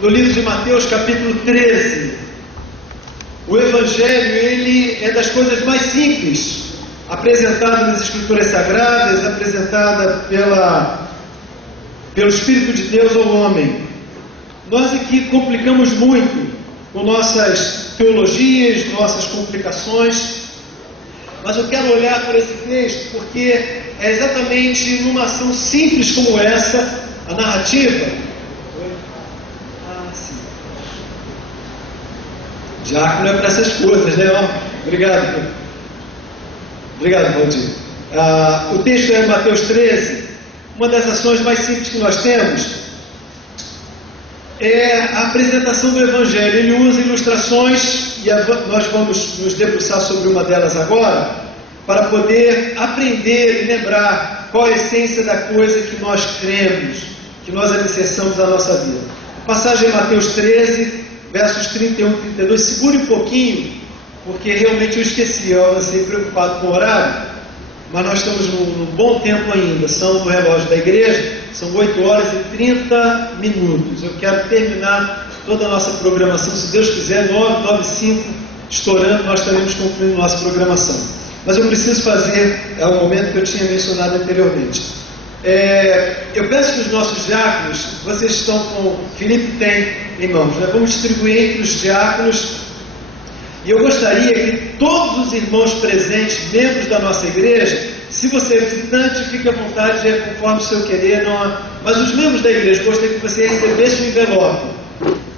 no livro de Mateus, capítulo 13. O Evangelho, ele é das coisas mais simples apresentada nas Escrituras Sagradas, apresentada pelo Espírito de Deus ao homem. Nós aqui complicamos muito com nossas teologias, nossas complicações, mas eu quero olhar para esse texto porque é exatamente numa ação simples como essa, a narrativa. Diácono é para essas coisas, né? Obrigado, Valdir. O texto é Mateus 13. Uma das ações mais simples que nós temos é a apresentação do Evangelho. Ele usa ilustrações e nós vamos nos debruçar sobre uma delas agora, para poder aprender e lembrar qual a essência da coisa que nós cremos, que nós alicerçamos a nossa vida. A passagem é Mateus 13, versos 31 e 32. Segure um pouquinho, porque realmente eu esqueci, eu avancei preocupado com o horário, mas nós estamos num bom tempo ainda. São no relógio da igreja, são 8 horas e 30 minutos. Eu quero terminar toda a nossa programação, se Deus quiser, 9:05, estourando, nós estaremos concluindo nossa programação. Mas eu preciso fazer, é o momento que eu tinha mencionado anteriormente. Eu peço que os nossos diáconos, vocês estão com, Felipe tem em mãos, né? Vamos distribuir entre os diáconos. E eu gostaria que todos os irmãos presentes, membros da nossa igreja, se você é visitante, fique à vontade, conforme o seu querer, mas os membros da igreja, gostaria que você recebesse um envelope.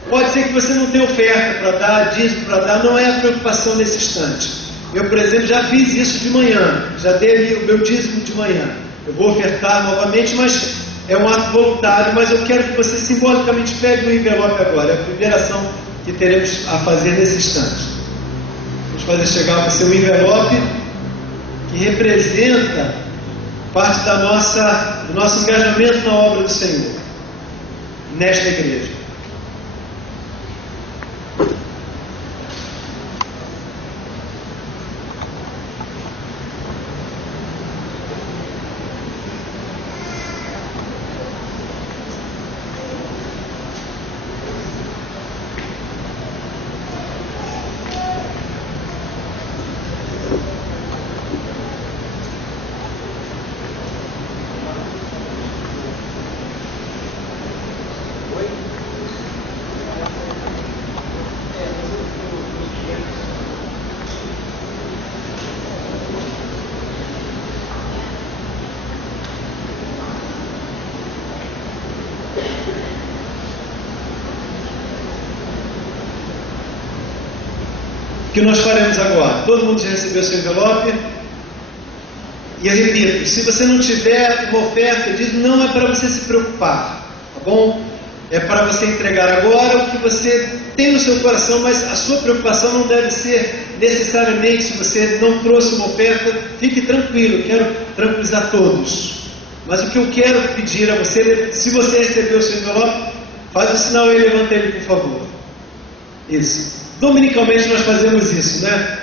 Pode ser que você não tenha oferta para dar, dízimo para dar, não é a preocupação nesse instante. Eu, por exemplo, já fiz isso de manhã, já dei o meu dízimo de manhã. Eu vou ofertar novamente, mas é um ato voluntário, mas eu quero que você simbolicamente pegue o envelope agora. É a primeira ação que teremos a fazer nesse instante. Vamos fazer chegar a você um envelope que representa parte do nosso engajamento na obra do Senhor, nesta igreja. O que nós faremos agora? Todo mundo já recebeu seu envelope? E eu repito, se você não tiver uma oferta, não é para você se preocupar, tá bom? É para você entregar agora o que você tem no seu coração, mas a sua preocupação não deve ser necessariamente se você não trouxe uma oferta. Fique tranquilo, eu quero tranquilizar todos. Mas o que eu quero pedir a você, se você recebeu o seu envelope, faz o sinal e levanta ele, por favor. Isso. Dominicalmente nós fazemos isso, né?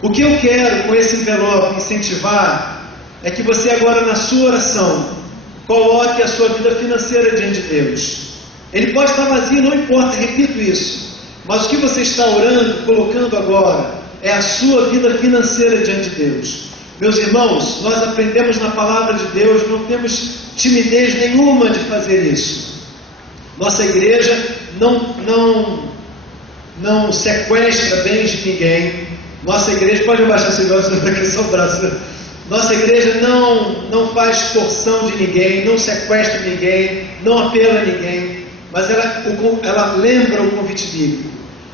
O que eu quero com esse envelope incentivar é que você agora na sua oração coloque a sua vida financeira diante de Deus. Ele pode estar vazio, não importa, repito isso, mas o que você está orando, colocando agora, é a sua vida financeira diante de Deus. Meus irmãos, nós aprendemos na palavra de Deus, não temos timidez nenhuma de fazer isso. Nossa igreja não sequestra bens de ninguém. Nossa igreja, pode abaixar seu braço, aqui o braço. Nossa igreja não faz extorsão de ninguém, não sequestra ninguém, não apela a ninguém, mas ela lembra o convite bíblico,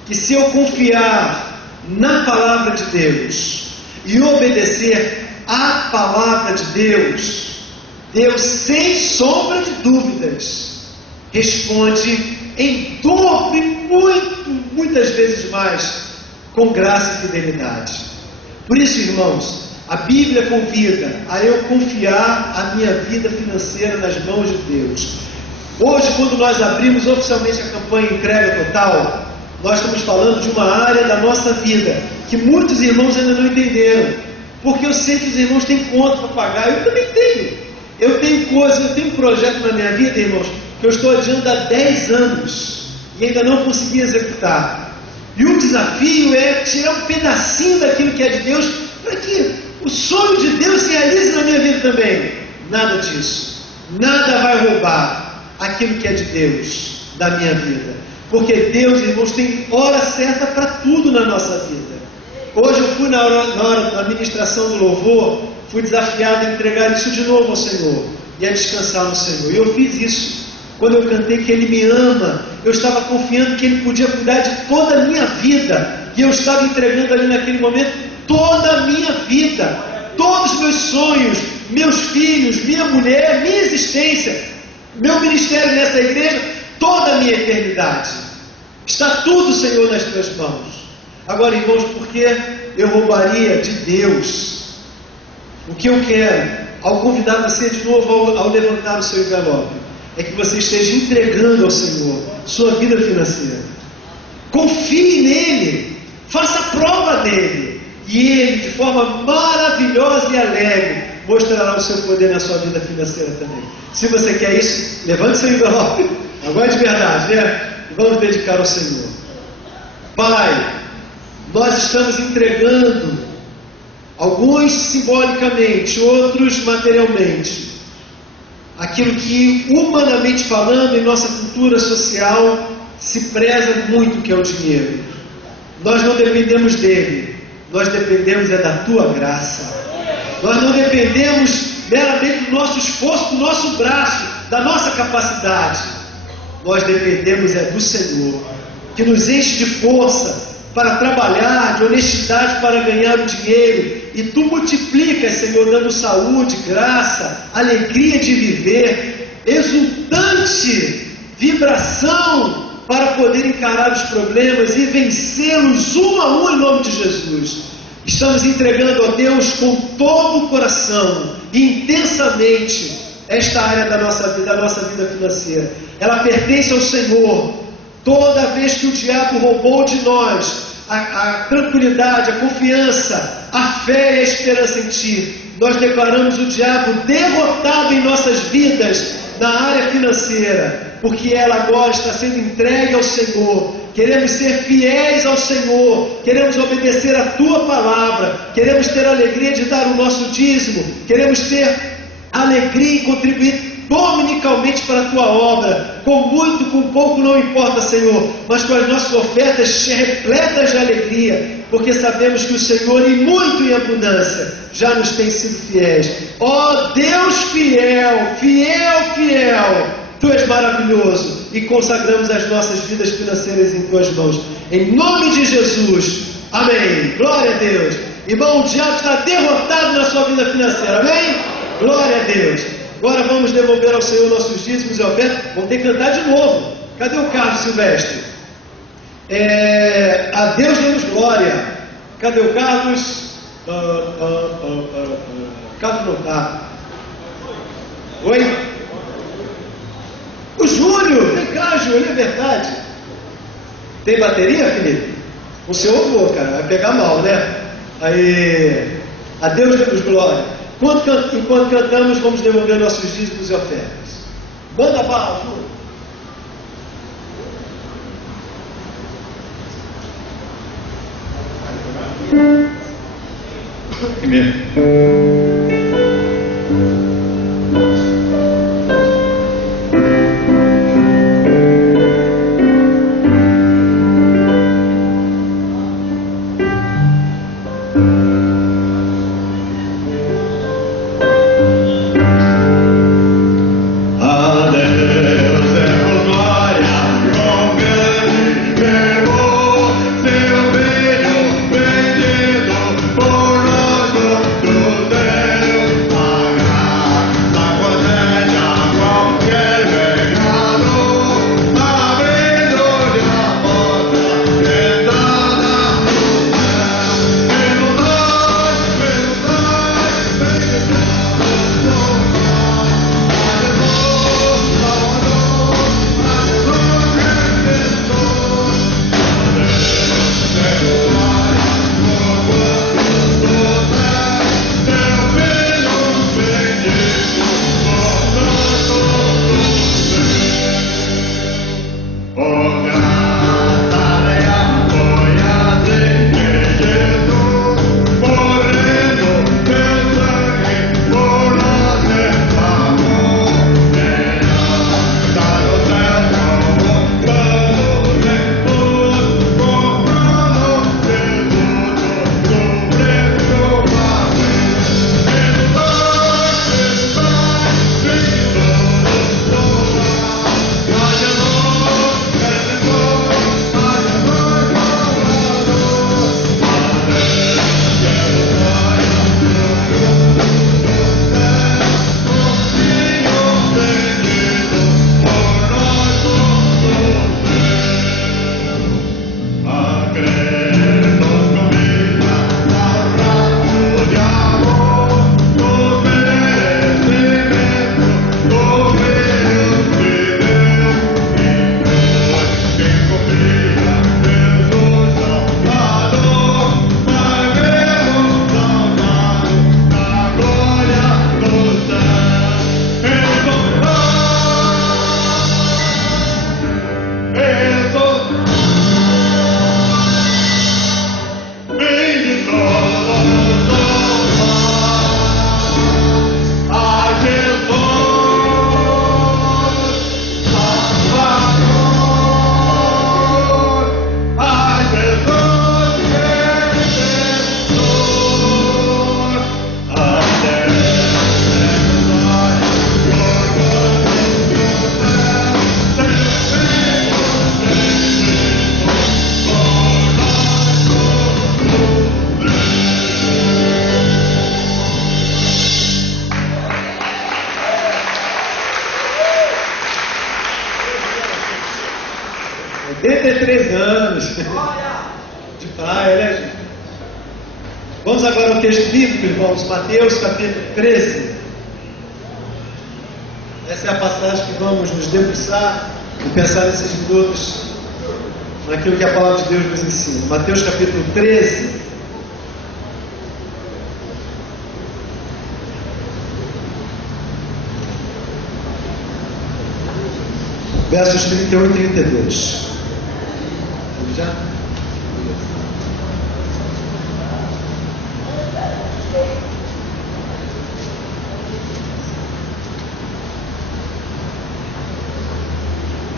que se eu confiar na palavra de Deus e obedecer à palavra de Deus, Deus, sem sombra de dúvidas, responde em dobro e muitas vezes mais, com graça e fidelidade. Por isso, irmãos, a Bíblia convida a eu confiar a minha vida financeira nas mãos de Deus. Hoje, quando nós abrimos oficialmente a campanha Entrega Total, nós estamos falando de uma área da nossa vida que muitos irmãos ainda não entenderam, porque eu sei que os irmãos têm conta para pagar. Eu também tenho. Eu tenho coisas, eu tenho um projeto na minha vida, irmãos, que eu estou adiando há 10 anos. e ainda não consegui executar. E o desafio é tirar um pedacinho daquilo que é de Deus, para que o sonho de Deus se realize na minha vida também. Nada disso. Nada vai roubar aquilo que é de Deus da minha vida. Porque Deus, irmãos, tem hora certa para tudo na nossa vida. Hoje eu fui na hora da ministração do louvor, fui desafiado a entregar isso de novo ao Senhor e a descansar no Senhor. E eu fiz isso. Quando eu cantei que Ele me ama, eu estava confiando que Ele podia cuidar de toda a minha vida. E eu estava entregando ali naquele momento toda a minha vida, todos os meus sonhos, meus filhos, minha mulher, minha existência, meu ministério nessa igreja, toda a minha eternidade. Está tudo, Senhor, nas Tuas mãos. Agora, irmãos, por que eu roubaria de Deus? O que eu quero, ao convidar você de novo, ao levantar o seu envelope, é que você esteja entregando ao Senhor sua vida financeira. Confie nele, faça prova dele, e Ele, de forma maravilhosa e alegre, mostrará o seu poder na sua vida financeira também. Se você quer isso, levante seu envelope, agora de verdade, né? Vamos dedicar ao Senhor. Pai, nós estamos entregando, alguns simbolicamente, outros materialmente, aquilo que, humanamente falando, em nossa cultura social, se preza muito, que é o dinheiro. Nós não dependemos dele, nós dependemos é da Tua graça. Nós não dependemos meramente do nosso esforço, do nosso braço, da nossa capacidade. Nós dependemos é do Senhor, que nos enche de força para trabalhar, de honestidade para ganhar o dinheiro, e Tu multiplicas, Senhor, dando saúde, graça, alegria de viver, exultante vibração para poder encarar os problemas e vencê-los um a um em nome de Jesus. Estamos entregando a Deus com todo o coração e intensamente esta área da nossa vida financeira. Ela pertence ao Senhor. Toda vez que o diabo roubou de nós a tranquilidade, a confiança, a fé e a esperança em Ti, nós declaramos o diabo derrotado em nossas vidas na área financeira, porque ela agora está sendo entregue ao Senhor. Queremos ser fiéis ao Senhor, queremos obedecer a Tua palavra, queremos ter a alegria de dar o nosso dízimo, queremos ter alegria em contribuir dominicalmente para a Tua obra, com muito, com pouco, não importa, Senhor, mas com as nossas ofertas repletas de alegria, porque sabemos que o Senhor, em muito e em abundância, já nos tem sido fiéis. Ó Deus fiel, fiel, fiel, Tu és maravilhoso, e consagramos as nossas vidas financeiras em Tuas mãos, em nome de Jesus, amém. Glória a Deus. Irmão, o diabo está derrotado na sua vida financeira, amém? Glória a Deus. Agora vamos devolver ao Senhor nossos dízimos e ofertas. Vamos ter que cantar de novo. Cadê o Carlos Silvestre? A Deus demos glória. Cadê o Carlos? Carlos não está. Oi? O Júnior! Vem cá, Júnior, é verdade. Tem bateria, Felipe? O senhor voou, cara. Vai pegar mal, né? Aí, a Deus demos glória. Enquanto cantamos, vamos devolver nossos dízimos e ofertas. Manda bala, Júnior. Amém. Por nós outros 83 anos de praia, né, gente? Vamos agora ao texto bíblico, irmãos, Mateus capítulo 13. Essa é a passagem que vamos nos debruçar e pensar nesses minutos naquilo que a palavra de Deus nos ensina. Mateus capítulo 13. Versos 31 e 32. Já?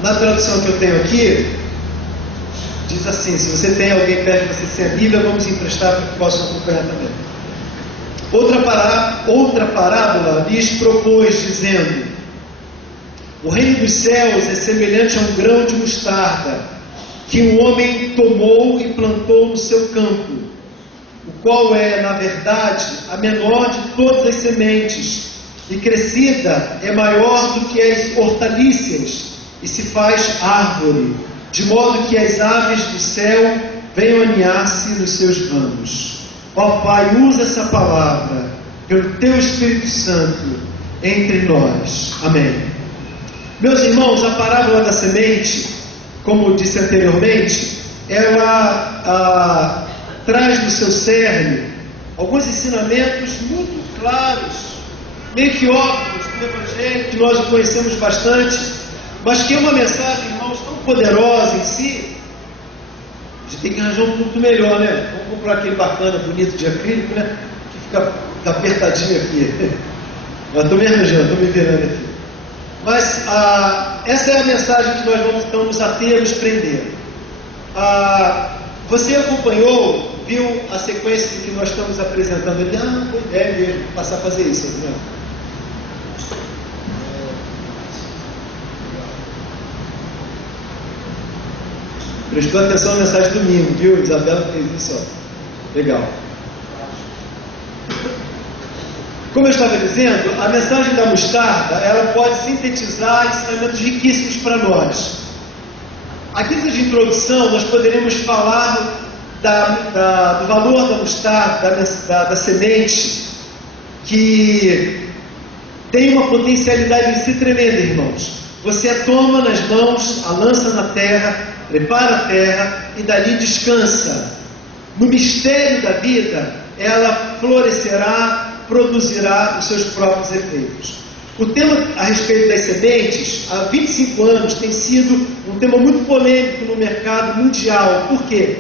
Na tradução que eu tenho aqui, diz assim: se você tem alguém perto de você sem a Bíblia, vamos emprestar para que possam acompanhar também. Outra parábola lhes propôs, dizendo: o reino dos céus é semelhante a um grão de mostarda, que um homem tomou e plantou no seu campo, o qual é, na verdade, a menor de todas as sementes, e crescida é maior do que as hortaliças, e se faz árvore, de modo que as aves do céu venham aninhar-se nos seus ramos. Ó Pai, usa essa palavra, pelo Teu Espírito Santo, entre nós. Amém. Meus irmãos, a parábola da semente, como disse anteriormente, ela traz no seu cerne alguns ensinamentos muito claros, meio que óbvios do Evangelho, que nós conhecemos bastante, mas que é uma mensagem, irmãos, tão poderosa em si. A gente tem que arranjar um culto melhor, né? Vamos comprar aquele bacana, bonito de acrílico, né? Que fica apertadinho aqui. Eu estou me arranjando, estou me virando aqui. Mas essa é a mensagem que nós vamos então nos ater, nos prender. Você acompanhou, viu a sequência do que nós estamos apresentando ali? Boa ideia mesmo, passar a fazer isso, né? Prestou atenção na mensagem do domingo, viu? Isabela fez isso, ó. Legal. Como eu estava dizendo, a mensagem da mostarda, ela pode sintetizar ensinamentos riquíssimos para nós. Aqui de introdução, nós poderíamos falar do valor da mostarda, da semente, que tem uma potencialidade em si tremenda, irmãos. Você a toma nas mãos, a lança na terra, prepara a terra e dali descansa. No mistério da vida, ela florescerá, produzirá os seus próprios efeitos. O tema a respeito das sementes, há 25 anos, tem sido um tema muito polêmico no mercado mundial. Por quê?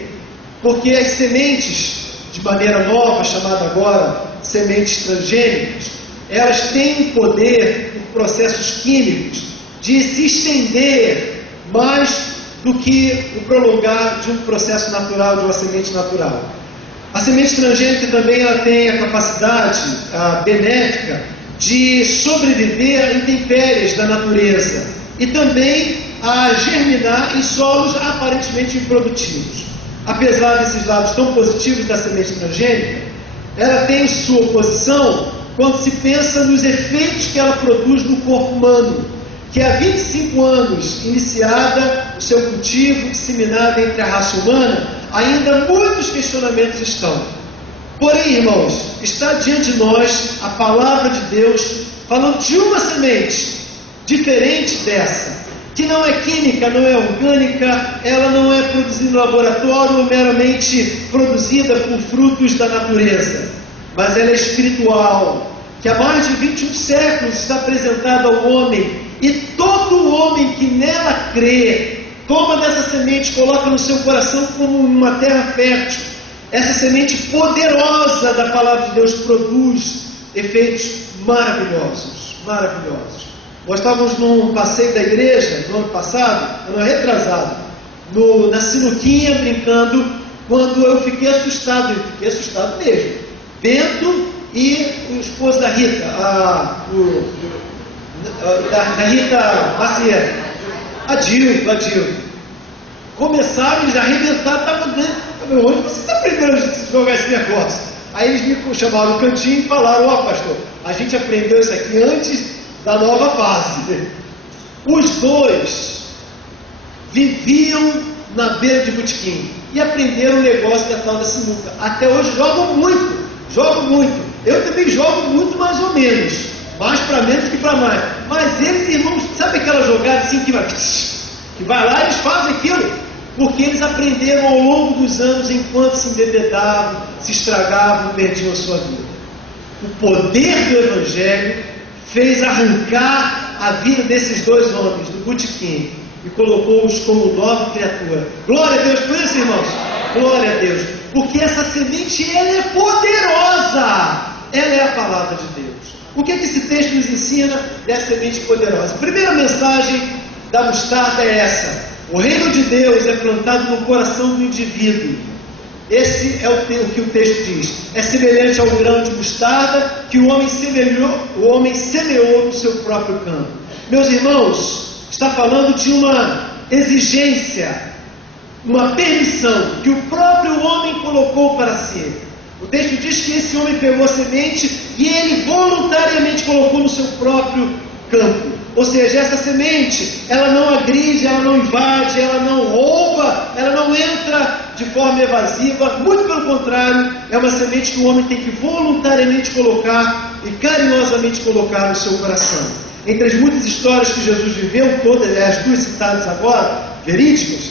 Porque as sementes, de maneira nova, chamada agora sementes transgênicas, elas têm o poder, por processos químicos, de se estender mais do que o prolongar de um processo natural, de uma semente natural. A semente transgênica também ela tem a capacidade benéfica de sobreviver a intempéries da natureza e também a germinar em solos aparentemente improdutivos. Apesar desses lados tão positivos da semente transgênica, ela tem sua oposição quando se pensa nos efeitos que ela produz no corpo humano, que há 25 anos iniciada o seu cultivo, disseminada entre a raça humana, ainda muitos questionamentos estão. Porém, irmãos, está diante de nós a palavra de Deus falando de uma semente diferente dessa, que não é química, não é orgânica, ela não é produzida no laboratório ou meramente produzida por frutos da natureza, mas ela é espiritual, que há mais de 21 séculos está apresentada ao homem, e todo homem que nela crê, toma dessa semente, coloca no seu coração como uma terra fértil. Essa semente poderosa da palavra de Deus produz efeitos maravilhosos, maravilhosos. Nós estávamos num passeio da igreja, no ano passado, ano retrasado, na sinuquinha, brincando, quando eu fiquei assustado mesmo, vendo, e o esposo da Rita, da Rita Maciel, Adilto, começaram, eles arrebentaram, estavam dentro. Onde você está aprendendo a jogar esse negócio? Aí eles me chamaram no cantinho e falaram: ó, pastor, a gente aprendeu isso aqui antes da nova fase. Os dois viviam na beira de botequim e aprenderam o negócio da tal da sinuca. Até hoje jogam muito. Eu também jogo muito mais ou menos, mais para menos que para mais. Mas eles, irmãos, sabe aquela jogada assim que vai lá e eles fazem aquilo? Porque eles aprenderam ao longo dos anos, enquanto se embebedavam, se estragavam, perdiam a sua vida. O poder do Evangelho fez arrancar a vida desses dois homens do botequim e colocou-os como nova criatura. Glória a Deus por isso, irmãos. Glória a Deus. Porque essa semente, ela é poderosa. Ela é a palavra de Deus. O que esse texto nos ensina dessa semente poderosa? A primeira mensagem da mostarda é essa: o reino de Deus é plantado no coração do indivíduo. Esse é o que o texto diz. É semelhante ao grão de mostarda que o homem semeou no seu próprio campo. Meus irmãos, está falando de uma exigência, uma permissão que o próprio homem colocou para si. O texto diz que esse homem pegou a semente e ele voluntariamente colocou no seu próprio campo. Ou seja, essa semente, ela não agride, ela não invade, ela não rouba, ela não entra de forma evasiva. Muito pelo contrário, é uma semente que o homem tem que voluntariamente colocar e carinhosamente colocar no seu coração. Entre as muitas histórias que Jesus viveu, todas as duas citadas agora, verídicas,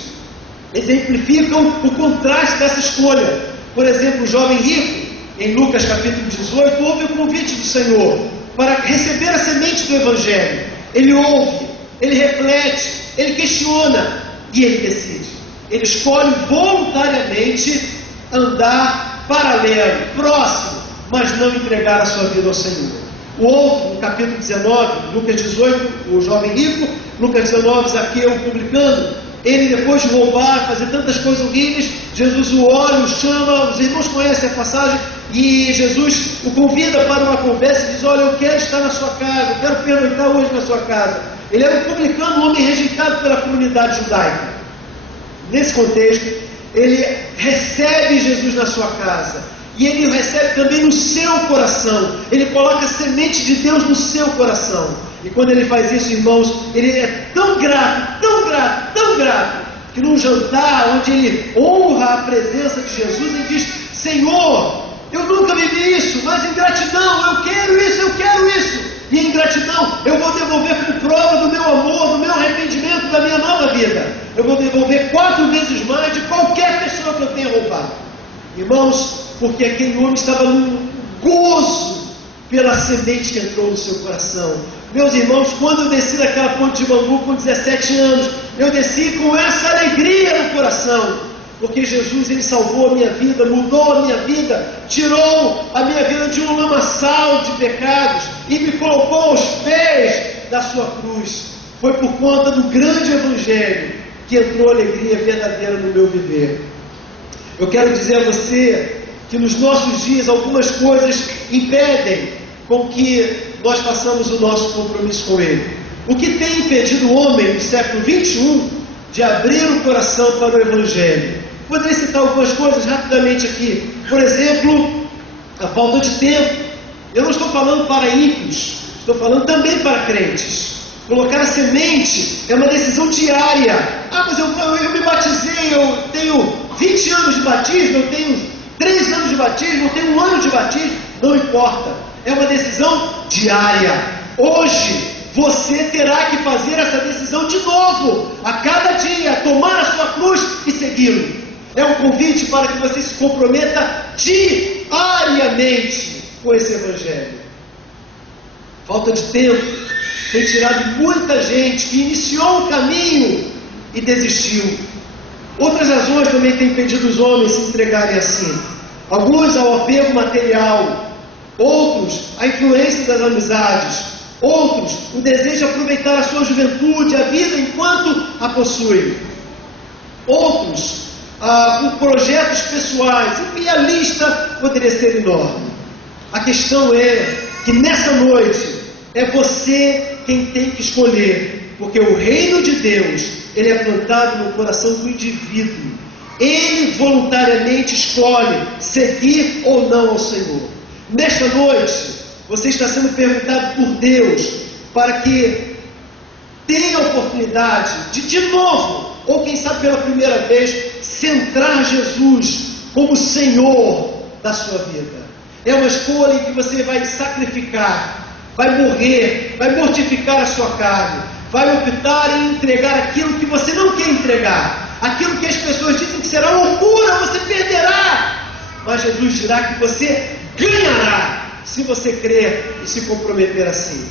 exemplificam o contraste dessa escolha. Por exemplo, o jovem rico, em Lucas capítulo 18, ouve o convite do Senhor para receber a semente do Evangelho. Ele ouve, ele reflete, ele questiona e ele decide. Ele escolhe voluntariamente andar paralelo, próximo, mas não entregar a sua vida ao Senhor. O outro, no capítulo 19, Lucas 18, o jovem rico, Lucas 19, Zaqueu, o publicano, ele depois de roubar, fazer tantas coisas horríveis, Jesus o olha, o chama, os irmãos conhecem a passagem, e Jesus o convida para uma conversa e diz: olha, eu quero estar na sua casa, eu quero pernoitar hoje na sua casa. Ele era um publicano, um homem rejeitado pela comunidade judaica. Nesse contexto, ele recebe Jesus na sua casa, e ele o recebe também no seu coração. Ele coloca a semente de Deus no seu coração. E quando ele faz isso, irmãos, ele é tão grato, que num jantar onde ele honra a presença de Jesus, ele diz: Senhor, eu nunca vivi isso, mas em gratidão, eu quero isso, e em gratidão eu vou devolver como prova do meu amor, do meu arrependimento, da minha nova vida. Eu vou devolver 4 vezes mais de qualquer pessoa que eu tenha roubado. Irmãos, porque aquele homem estava num gozo pela semente que entrou no seu coração. Meus irmãos, quando eu desci daquela ponte de bambu com 17 anos, eu desci com essa alegria no coração, porque Jesus, ele salvou a minha vida, mudou a minha vida, tirou a minha vida de um lamaçal de pecados e me colocou aos pés da sua cruz. Foi por conta do grande Evangelho que entrou alegria verdadeira no meu viver. Eu quero dizer a você que nos nossos dias algumas coisas impedem com que nós façamos o nosso compromisso com Ele. O que tem impedido o homem do século 21 de abrir o coração para o Evangelho? Poderia citar algumas coisas rapidamente aqui. Por exemplo, a falta de tempo. Eu não estou falando para ímpios, estou falando também para crentes. Colocar a semente é uma decisão diária. Mas eu me batizei, eu tenho 20 anos de batismo, eu tenho 3 anos de batismo, eu tenho 1 ano de batismo. Não importa, é uma decisão diária. Hoje você terá que fazer essa decisão de novo, a cada dia, tomar a sua cruz e segui-lo. É um convite para que você se comprometa diariamente com esse Evangelho. Falta de tempo tem tirado muita gente que iniciou o caminho e desistiu. Outras razões também têm impedido os homens se entregarem assim. Alguns ao apego material, outros a influência das amizades, outros o desejo de aproveitar a sua juventude, a vida enquanto a possuem, outros por projetos pessoais, e a lista poderia ser enorme. A questão é que nessa noite é você quem tem que escolher, porque o reino de Deus, ele é plantado no coração do indivíduo. Ele voluntariamente escolhe seguir ou não ao Senhor. Nesta noite, você está sendo perguntado por Deus para que tenha a oportunidade de novo, ou pela primeira vez, centrar Jesus como Senhor da sua vida. É uma escolha em que você vai sacrificar, vai morrer, vai mortificar a sua carne, vai optar em entregar aquilo que você não quer entregar, aquilo que as pessoas dizem que será loucura, você perderá, mas Jesus dirá que você ganhará, se você crer e se comprometer assim.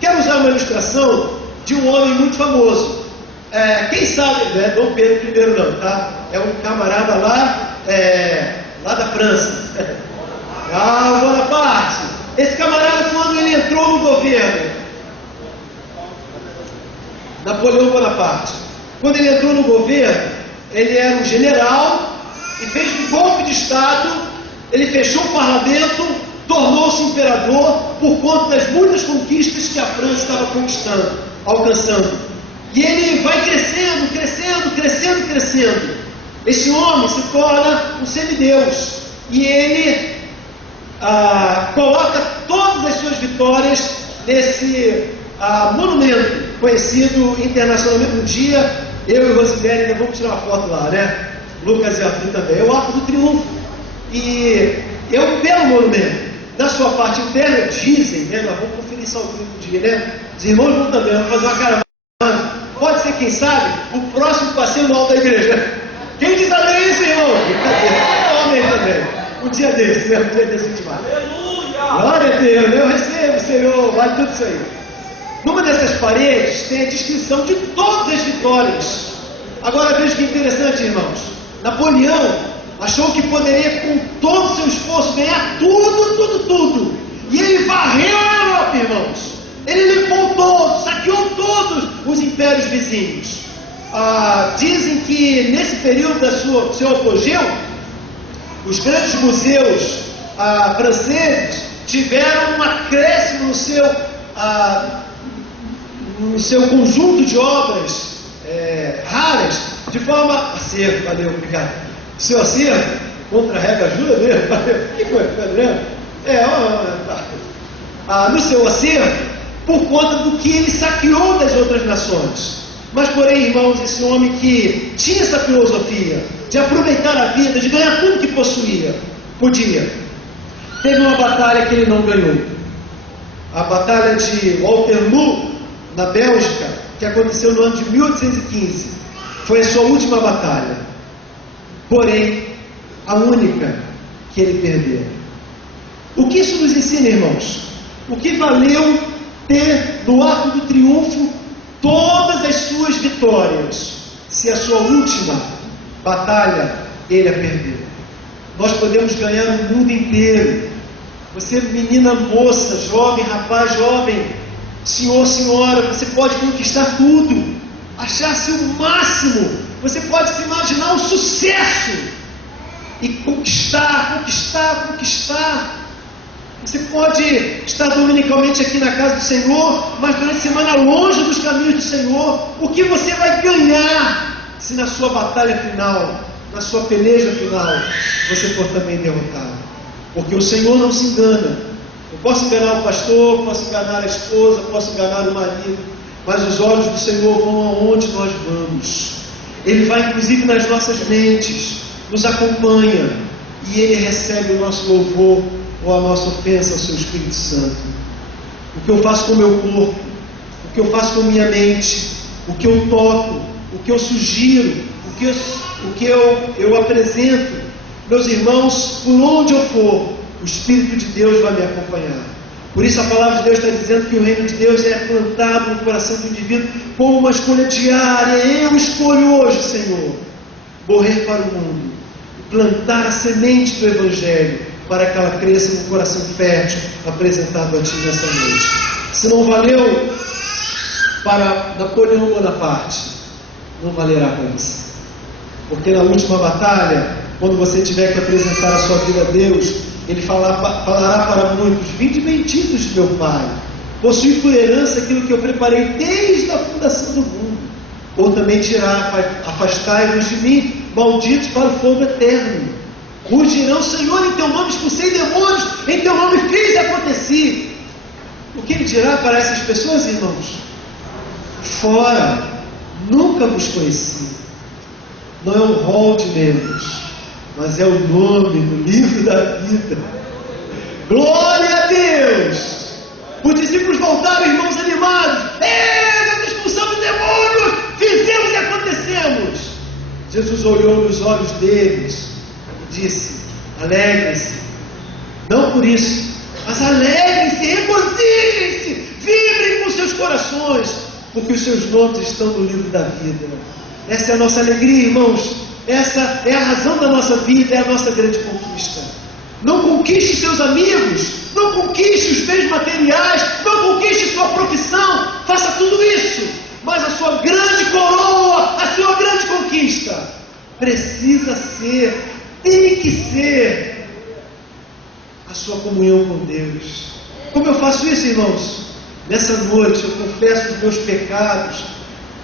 Quero usar uma ilustração de um homem muito famoso. Quem sabe, não é Dom Pedro I não, tá? É um camarada lá da França. Bonaparte. Esse camarada, quando ele entrou no governo, Napoleão Bonaparte, quando ele entrou no governo, ele era um general e fez um golpe de Estado, ele fechou o parlamento, tornou-se imperador por conta das muitas conquistas que a França estava alcançando. E ele vai crescendo, crescendo, crescendo, crescendo. Esse homem se torna um semideus. E ele coloca todas as suas vitórias nesse monumento conhecido internacionalmente. Um dia, eu e Rosilene ainda vamos tirar uma foto lá, né? Lucas e Arthur também. É o Arco do Triunfo. E é um belo monumento. Na sua parte interna, dizem, né? Nós vamos conferir isso ao vivo um dia, né? Os irmãos vão também, vão fazer uma caravana. Pode ser, quem sabe, o próximo passeio no alto da igreja. Quem diz amém isso, irmão? Amém também. Um dia desse, né? Um dia desse a gente vai. Aleluia! Glória a Deus, eu recebo, Senhor, vale tudo isso aí. Numa dessas paredes tem a descrição de todas as vitórias. Agora veja que interessante, irmãos. Napoleão achou que poderia, com todo o seu esforço, ganhar tudo. E ele varreu a Europa, irmãos. Ele limpou todos, saqueou todos os impérios vizinhos. Dizem que nesse período do seu apogeu, os grandes museus franceses tiveram um acréscimo no seu conjunto de obras raras, de forma... Acervo, valeu, obrigado. Seu acervo, contra a regra ajuda mesmo, valeu. Que foi, no seu acervo, por conta do que ele saqueou das outras nações. Mas, porém, irmãos, esse homem que tinha essa filosofia de aproveitar a vida, de ganhar tudo que podia, teve uma batalha que ele não ganhou. A batalha de Waterloo, na Bélgica, que aconteceu no ano de 1815, foi a sua última batalha. Porém, a única que ele perdeu. O que isso nos ensina, irmãos? O que valeu ter no Arco do Triunfo todas as suas vitórias, se a sua última batalha ele a perdeu? Nós podemos ganhar o mundo inteiro. Você, menina, moça, jovem, rapaz, jovem, senhor, senhora, você pode conquistar tudo, achar-se o máximo, você pode se imaginar um sucesso e conquistar. Você pode estar dominicalmente aqui na casa do Senhor, mas durante a semana longe dos caminhos do Senhor. O que você vai ganhar se na sua batalha final, na sua peleja final, você for também derrotado? Porque o Senhor não se engana. Eu posso enganar o pastor, posso enganar a esposa, posso enganar o marido, mas os olhos do Senhor vão aonde nós vamos. Ele vai inclusive nas nossas mentes, nos acompanha, e Ele recebe o nosso louvor ou a nossa ofensa ao seu Espírito Santo. O que eu faço com o meu corpo, o que eu faço com minha mente, o que eu toco, o que eu sugiro, o que eu apresento, meus irmãos, por onde eu for, o Espírito de Deus vai me acompanhar. Por isso a palavra de Deus está dizendo que o reino de Deus é plantado no coração do indivíduo como uma escolha diária. Eu escolho hoje, Senhor, morrer para o mundo, plantar a semente do Evangelho, para que ela cresça no coração fértil apresentado a Ti nessa noite. Se não valeu para Napoleão Bonaparte, não valerá para você. Porque na última batalha, quando você tiver que apresentar a sua vida a Deus, Ele falará para muitos: vinde benditos de meu Pai, possui por herança aquilo que eu preparei desde a fundação do mundo. Ou também dirá: afastai-vos de mim, malditos, para o fogo eterno. Uns dirão: Senhor, em teu nome expulsei demônios, em teu nome fiz e aconteci. O que Ele dirá para essas pessoas, irmãos? Fora, nunca vos conheci. não é um rol de membros, mas é o nome no livro da vida. Glória a Deus! Os discípulos voltaram, irmãos, animados. Nós expulsamos demônios, fizemos e acontecemos. Jesus olhou nos olhos deles e disse: alegrem-se, não por isso, mas alegrem-se, regozijem-se, vibrem com seus corações, porque os seus nomes estão no livro da vida. Essa é a nossa alegria, irmãos. Essa é a razão da nossa vida, é a nossa grande conquista. Não conquiste seus amigos, não conquiste os bens materiais, não conquiste sua profissão, faça tudo isso, mas a sua grande coroa, a sua grande conquista precisa ser, tem que ser a sua comunhão com Deus. Como eu faço isso, irmãos? Nessa noite eu confesso os meus pecados,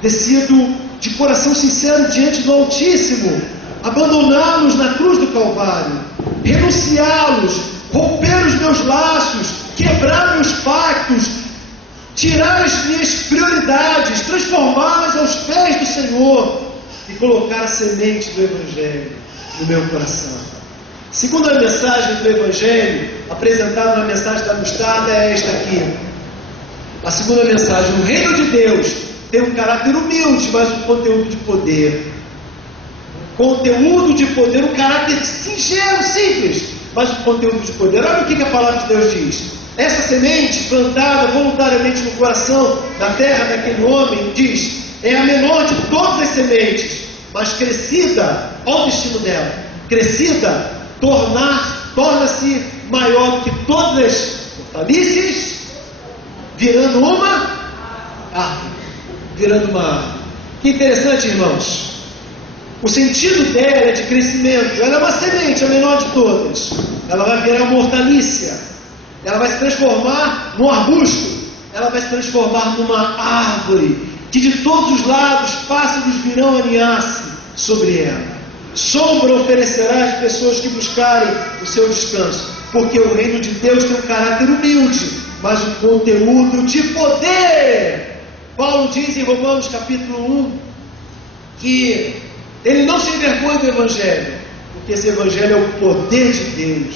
decido de coração sincero diante do Altíssimo abandoná-los na cruz do Calvário, renunciá-los, romper os meus laços, quebrar meus pactos, tirar as minhas prioridades, transformá-las aos pés do Senhor e colocar a semente do Evangelho no meu coração. Segunda mensagem do Evangelho, apresentada na mensagem da mostarda, é esta aqui. A segunda mensagem: o reino de Deus tem um caráter humilde, mas um conteúdo de poder. Conteúdo de poder, um caráter singelo, simples, mas um conteúdo de poder. Olha o que a palavra de Deus diz. Essa semente plantada voluntariamente no coração, na terra daquele homem, diz: é a menor de todas as sementes, mas crescida, olha o destino dela, crescida, torna-se maior do que todas as hortaliças, virando uma árvore. Virando uma árvore. Que interessante, irmãos. O sentido dela é de crescimento. Ela é uma semente, a menor de todas. Ela vai virar uma hortaliça. Ela vai se transformar num arbusto. Ela vai se transformar numa árvore, que de todos os lados pássaros virão aninhar-se sobre ela. Sombra oferecerá às pessoas que buscarem o seu descanso, porque o reino de Deus tem um caráter humilde, mas um conteúdo de poder. Paulo diz em Romanos capítulo 1 que ele não se envergonha do Evangelho, porque esse Evangelho é o poder de Deus.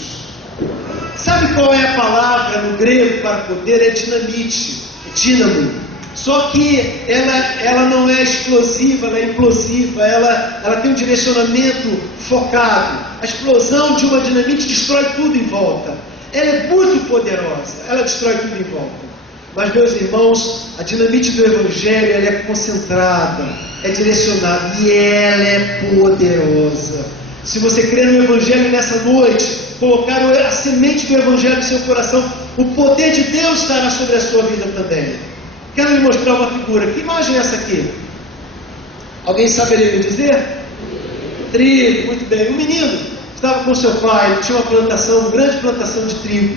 Sabe qual é a palavra no grego para poder? É dinamite, é dínamo. Só que ela não é explosiva, ela é implosiva, ela tem um direcionamento focado. A explosão de uma dinamite destrói tudo em volta. Ela é muito poderosa, ela destrói tudo em volta. Mas, meus irmãos, a dinamite do Evangelho, ela é concentrada, é direcionada e ela é poderosa. Se você crer no Evangelho nessa noite, colocar a semente do Evangelho no seu coração, o poder de Deus estará sobre a sua vida também. Quero lhe mostrar uma figura. Que imagem é essa aqui? Alguém saberia me dizer? Trigo, muito bem. Um menino estava com seu pai, tinha uma plantação, uma grande plantação de trigo.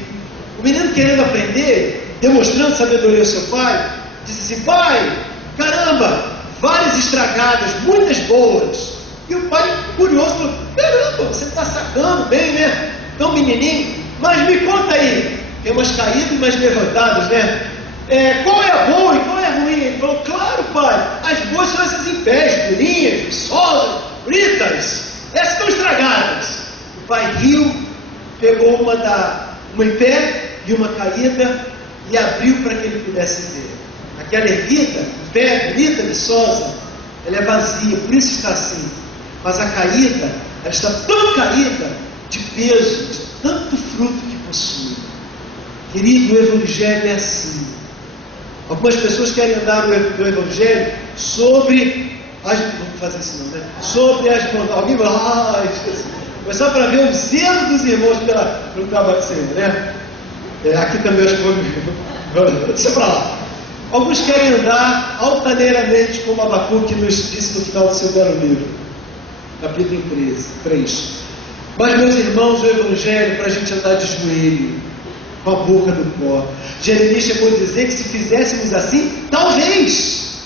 O menino, querendo aprender, demonstrando sabedoria ao seu pai, disse assim: pai, caramba, várias estragadas, muitas boas. E o pai, curioso, falou: caramba, você está sacando bem, né? Tão menininho, mas me conta aí. Tem umas caídas e umas levantadas, né? Qual é a boa e qual é a ruim? Ele falou: claro, pai, as boas são essas em pés, durinhas, viçosas, bonitas, essas estão estragadas. O pai riu, pegou uma em pé e uma caída e abriu para que ele pudesse ver. Aquela erguida, em pé, bonita, viçosa, ela é vazia, por isso está assim. Mas a caída, ela está tão caída de peso, de tanto fruto que possui. Querido, o Evangelho é assim. Algumas pessoas querem andar no Evangelho sobre as... Não vou fazer isso não, né? Sobre as... Alguém vai... Mas só para ver o zelo dos irmãos pelo trabalho do Senhor, né? Aqui também acho que vou... Deixa para lá. Alguns querem andar altaneiramente, como Abacuque nos disse no final do seu belo livro. Capítulo 3. Mas, meus irmãos, o Evangelho para a gente andar de joelho, com a boca no pó. Jeremias chegou a dizer que se fizéssemos assim, talvez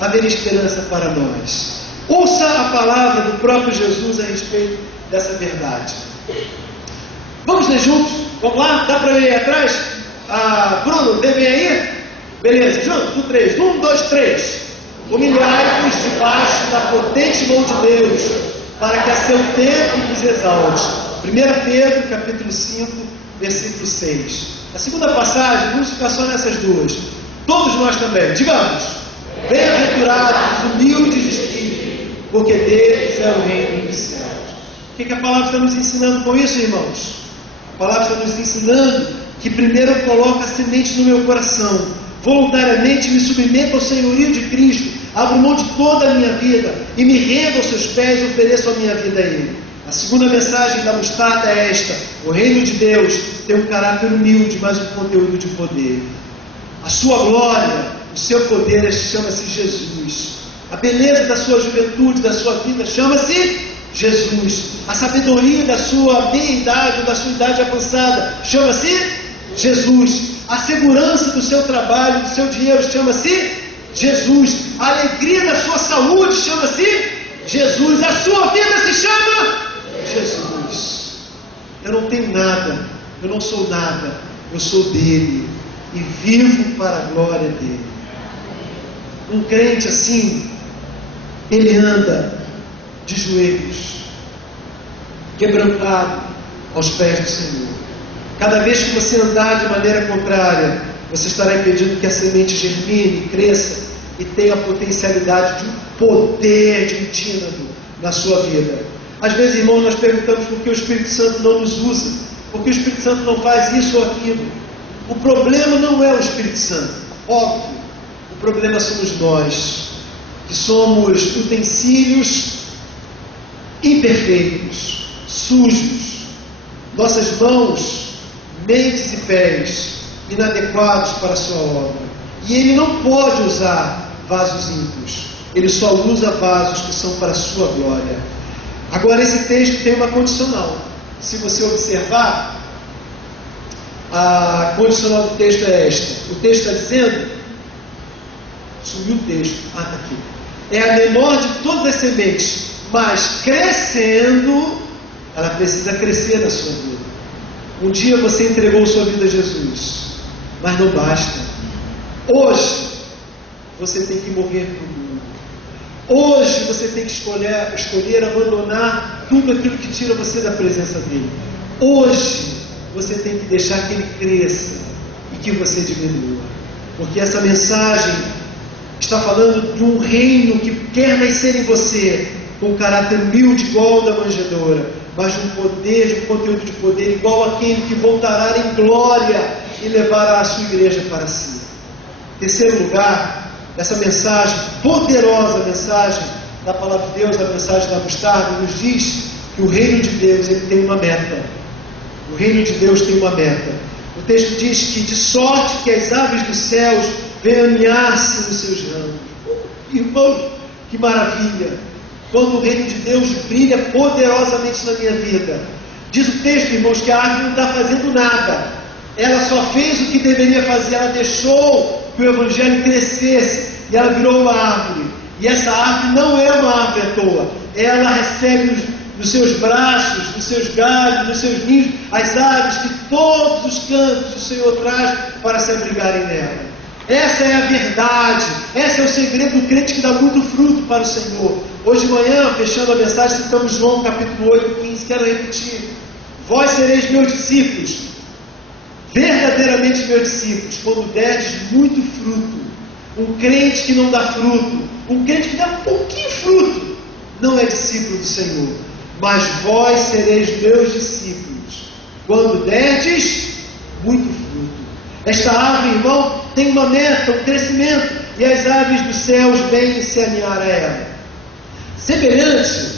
haveria esperança para nós. Ouça a palavra do próprio Jesus a respeito dessa verdade. Vamos ler juntos? Vamos lá? Dá para ler aí atrás? Bruno, deve ir aí? Beleza, junto? Do 3. 1, 2, 3. humilhai-vos debaixo da potente mão de Deus, para que a seu tempo vos exalte. 1 Pedro, capítulo 5, versículo 6. A segunda passagem, vamos ficar só nessas duas. Todos nós também, digamos: bem-aventurados, humildes de espírito, porque deles é o reino dos céus. O que a palavra está nos ensinando com isso, irmãos? A palavra está nos ensinando que primeiro eu coloco a semente no meu coração, voluntariamente me submeto ao senhorio de Cristo, abro mão de toda a minha vida e me rendo aos seus pés e ofereço a minha vida a Ele. A segunda mensagem da mostarda é esta: o reino de Deus tem um caráter humilde, mas um conteúdo de poder. A sua glória, o seu poder chama-se Jesus. A beleza da sua juventude, da sua vida, chama-se Jesus. A sabedoria da sua meia-idade, da sua idade avançada, chama-se Jesus. A segurança do seu trabalho, do seu dinheiro, chama-se Jesus. A alegria da sua saúde, chama-se Jesus. A sua vida se chama Jesus. Eu não tenho nada, eu não sou nada, eu sou dele e vivo para a glória dele. Um crente assim, ele anda de joelhos, quebrantado aos pés do Senhor. Cada vez que você andar de maneira contrária, você estará impedindo que a semente germine, cresça e tenha a potencialidade de um poder de um dínamo na sua vida. Às vezes, irmãos, nós perguntamos por que o Espírito Santo não nos usa, por que o Espírito Santo não faz isso ou aquilo. O problema não é o Espírito Santo, óbvio. O problema somos nós, que somos utensílios imperfeitos, sujos, nossas mãos, mentes e pés inadequados para a sua obra. E ele não pode usar vasos ímpios, ele só usa vasos que são para a sua glória. Agora, esse texto tem uma condicional. Se você observar, a condicional do texto é esta. O texto está dizendo, sumiu o texto, está aqui, é a menor de todas as sementes, mas crescendo, ela precisa crescer na sua vida. Um dia você entregou sua vida a Jesus, mas não basta. Hoje você tem que morrer para o mundo. Hoje você tem que escolher abandonar tudo aquilo que tira você da presença dele. Hoje você tem que deixar que ele cresça e que você diminua. Porque essa mensagem está falando de um reino que quer nascer em você, com um caráter humilde igual ao da manjedoura, mas de um poder, de um conteúdo de poder igual àquele que voltará em glória e levará a sua igreja para si. Terceiro lugar, essa mensagem, poderosa mensagem da palavra de Deus, a mensagem da mostarda, nos diz que o reino de Deus ele tem uma meta. O reino de Deus tem uma meta. O texto diz que de sorte que as aves dos céus venham aninhar-se nos seus ramos. Irmãos, que maravilha! Quando o reino de Deus brilha poderosamente na minha vida. Diz o texto, irmãos, que a árvore não está fazendo nada. Ela só fez o que deveria fazer. Ela deixou que o Evangelho crescesse e ela virou uma árvore. E essa árvore não é uma árvore à toa. Ela recebe nos seus braços, nos seus galhos, nos seus ninhos, as aves que todos os cantos o Senhor traz para se abrigarem nela. Essa é a verdade, esse é o segredo do crente que dá muito fruto para o Senhor. Hoje de manhã, fechando a mensagem, citamos João capítulo 8, 15, quero repetir. Vós sereis meus discípulos, verdadeiramente meus discípulos, quando derdes muito fruto. Um crente que não dá fruto, um crente que dá um pouquinho fruto, não é discípulo do Senhor. Mas vós sereis meus discípulos, quando derdes muito fruto. Esta árvore, irmão, tem uma meta, um crescimento, e as aves dos céus vêm se aninhar a ela. Semelhante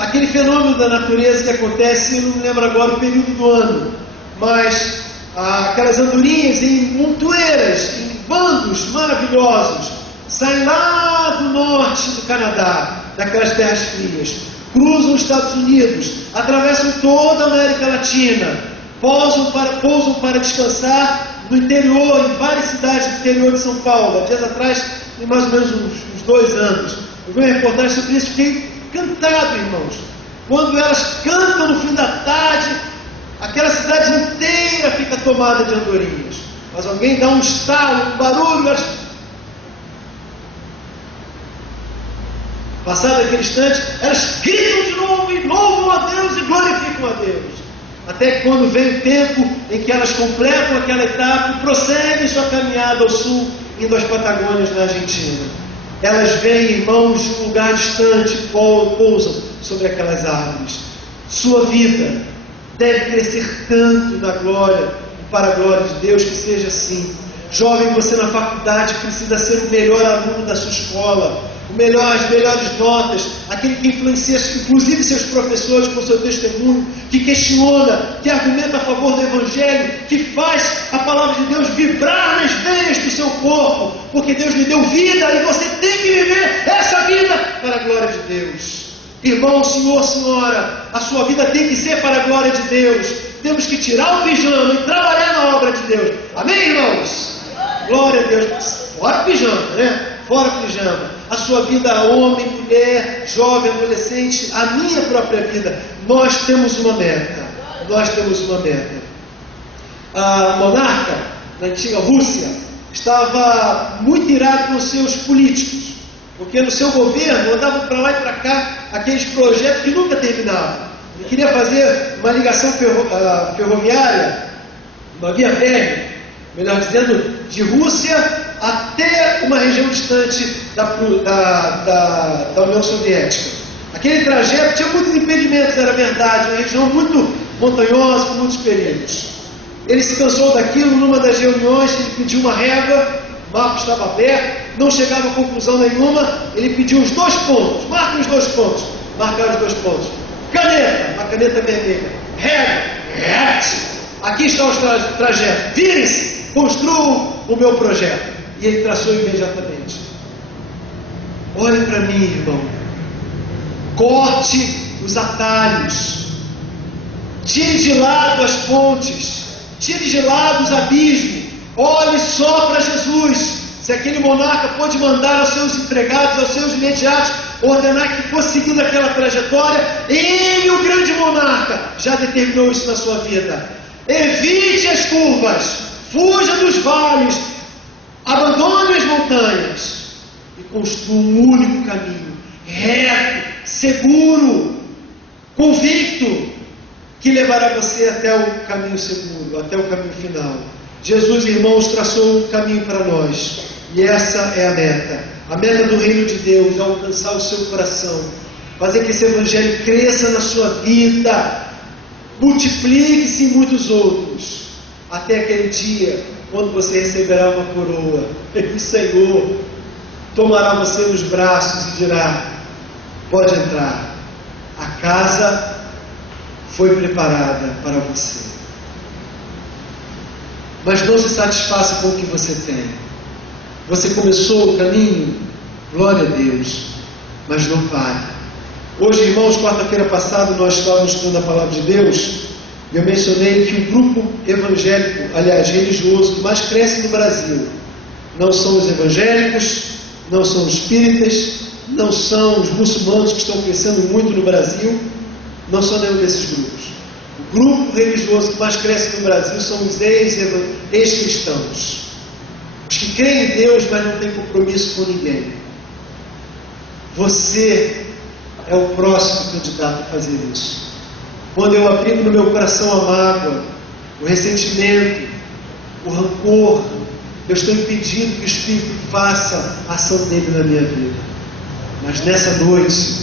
àquele fenômeno da natureza que acontece, eu não me lembro agora o período do ano, mas aquelas andorinhas em montoeiras, em bandos maravilhosos, saem lá do norte do Canadá, daquelas terras frias, cruzam os Estados Unidos, atravessam toda a América Latina, pousam para descansar no interior, em várias cidades do interior de São Paulo. Há dias atrás, em mais ou menos uns 2 anos, eu vi uma reportagem sobre isso, fiquei encantado, irmãos. Quando elas cantam no fim da tarde, aquela cidade inteira fica tomada de andorinhas. Mas alguém dá um estalo, um barulho, elas Passado aquele instante, elas gritam de novo e louvam a Deus e glorificam a Deus. Até que quando vem o tempo em que elas completam aquela etapa e prosseguem sua caminhada ao sul, indo às Patagônias, na Argentina. Elas veem irmãos de um lugar distante, pousam sobre aquelas árvores. Sua vida deve crescer tanto na glória e para a glória de Deus, que seja assim. Jovem, você na faculdade precisa ser o melhor aluno da sua escola, as melhores notas, aquele que influencia inclusive seus professores com seu testemunho, que questiona, que argumenta a favor do Evangelho, que faz a palavra de Deus vibrar nas veias do seu corpo, porque Deus lhe deu vida e você tem que viver essa vida para a glória de Deus. Irmão, senhor, senhora, a sua vida tem que ser para a glória de Deus. Temos que tirar o pijama e trabalhar na obra de Deus. Amém, irmãos? Glória a Deus. Fora o pijama, né? Fora o pijama. A sua vida, homem, mulher, jovem, adolescente, a minha própria vida. Nós temos uma meta. Nós temos uma meta. A monarca, na antiga Rússia, estava muito irado com os seus políticos, porque no seu governo andavam para lá e para cá aqueles projetos que nunca terminavam. Ele queria fazer uma ligação ferroviária, uma via férrea, melhor dizendo, de Rússia até uma região distante da União Soviética. Aquele trajeto tinha muitos impedimentos, era verdade, uma região muito montanhosa, com muitos perigos. Ele se cansou daquilo. Numa das reuniões, ele pediu uma régua, o mapa estava aberto, não chegava a conclusão nenhuma, ele pediu os 2 pontos, marquem os 2 pontos, marcaram os 2 pontos, caneta, uma caneta vermelha, régua, aqui está o trajeto, virem-se, construam o meu projeto. E ele traçou imediatamente. Olhe para mim, irmão, corte os atalhos, tire de lado as pontes, tire de lado os abismos, olhe só para Jesus. Se aquele monarca pôde mandar aos seus empregados, aos seus imediatos, ordenar que fosse seguindo aquela trajetória, ele, o grande monarca, já determinou isso na sua vida. Evite as curvas, fuja dos vales, abandone as montanhas e construa um único caminho, reto, seguro, convicto, que levará você até o caminho seguro, até o caminho final. Jesus, irmãos, traçou um caminho para nós, e essa é a meta. A meta do reino de Deus é alcançar o seu coração, fazer que esse evangelho cresça na sua vida, multiplique-se em muitos outros, até aquele dia quando você receberá uma coroa, e o Senhor tomará você nos braços e dirá: pode entrar, a casa foi preparada para você. Mas não se satisfaça com o que você tem. Você começou o caminho, glória a Deus, mas não pare. Hoje, irmãos, quarta-feira passada, nós estávamos estudando a palavra de Deus, e eu mencionei que o grupo evangélico, aliás, religioso, que mais cresce no Brasil, não são os evangélicos, não são os espíritas, não são os muçulmanos, que estão crescendo muito no Brasil, não são nenhum desses grupos. O grupo religioso que mais cresce no Brasil são os ex-cristãos, os que creem em Deus, mas não têm compromisso com ninguém. Você é o próximo candidato a fazer isso. Quando eu aplico no meu coração a mágoa, o ressentimento, o rancor, eu estou impedindo que o Espírito faça a ação dele na minha vida. Mas nessa noite,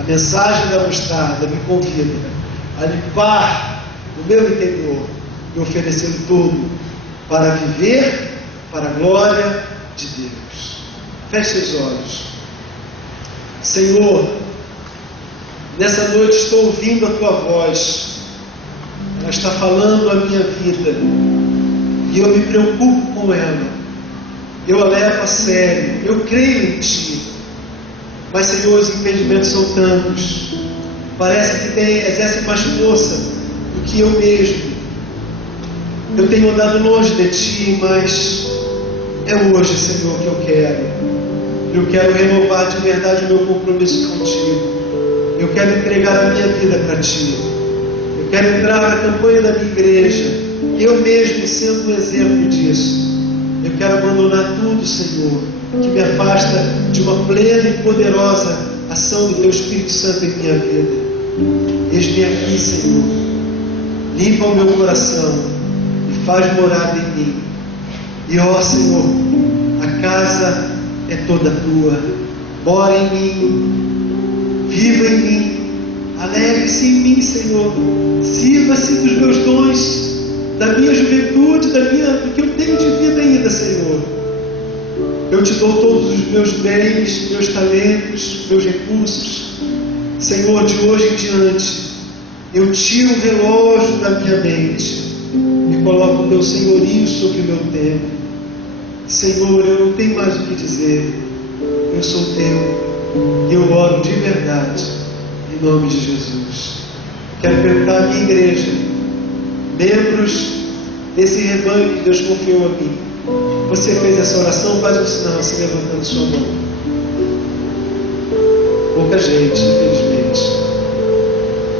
a mensagem da mostarda me convida a limpar o meu interior e oferecê-lo tudo para viver para a glória de Deus. Feche seus olhos. Senhor, nessa noite estou ouvindo a Tua voz, ela está falando a minha vida, e eu me preocupo com ela, eu a levo a sério, eu creio em Ti, mas Senhor, os impedimentos são tantos, parece que exercem mais força do que eu mesmo. Eu tenho andado longe de Ti, mas é hoje, Senhor, que eu quero renovar de verdade o meu compromisso contigo. Eu quero entregar a minha vida para Ti. Eu quero entrar na campanha da minha igreja, eu mesmo sendo um exemplo disso. Eu quero abandonar tudo, Senhor, que me afasta de uma plena e poderosa ação do Teu Espírito Santo em minha vida. Eis-me aqui, Senhor. Limpa o meu coração e faz morada em mim. E ó Senhor, a casa é toda Tua. Mora em mim, viva em mim, alegre-se em mim, Senhor. Sirva-se dos meus dons, da minha juventude, do que eu tenho de vida ainda, Senhor. Eu te dou todos os meus bens, meus talentos, meus recursos. Senhor, de hoje em diante, eu tiro o relógio da minha mente e coloco o Teu senhorio sobre o meu tempo. Senhor, eu não tenho mais o que dizer. Eu sou Teu e eu oro de verdade, em nome de Jesus. Quero perguntar à minha igreja, membros desse rebanho que Deus confiou a mim. Você fez essa oração? Faz um sinal assim, levantando sua mão. Pouca gente, infelizmente.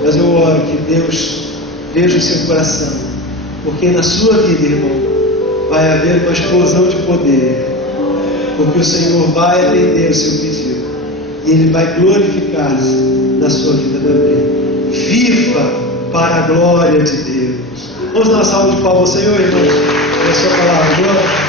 Mas eu oro que Deus veja o seu coração, porque na sua vida, irmão, vai haver uma explosão de poder, porque o Senhor vai atender o seu pedido e Ele vai glorificar-se na sua vida também. Viva para a glória de Deus. Vamos dar uma salva de palmas ao Senhor, irmão, na sua palavra. Glória.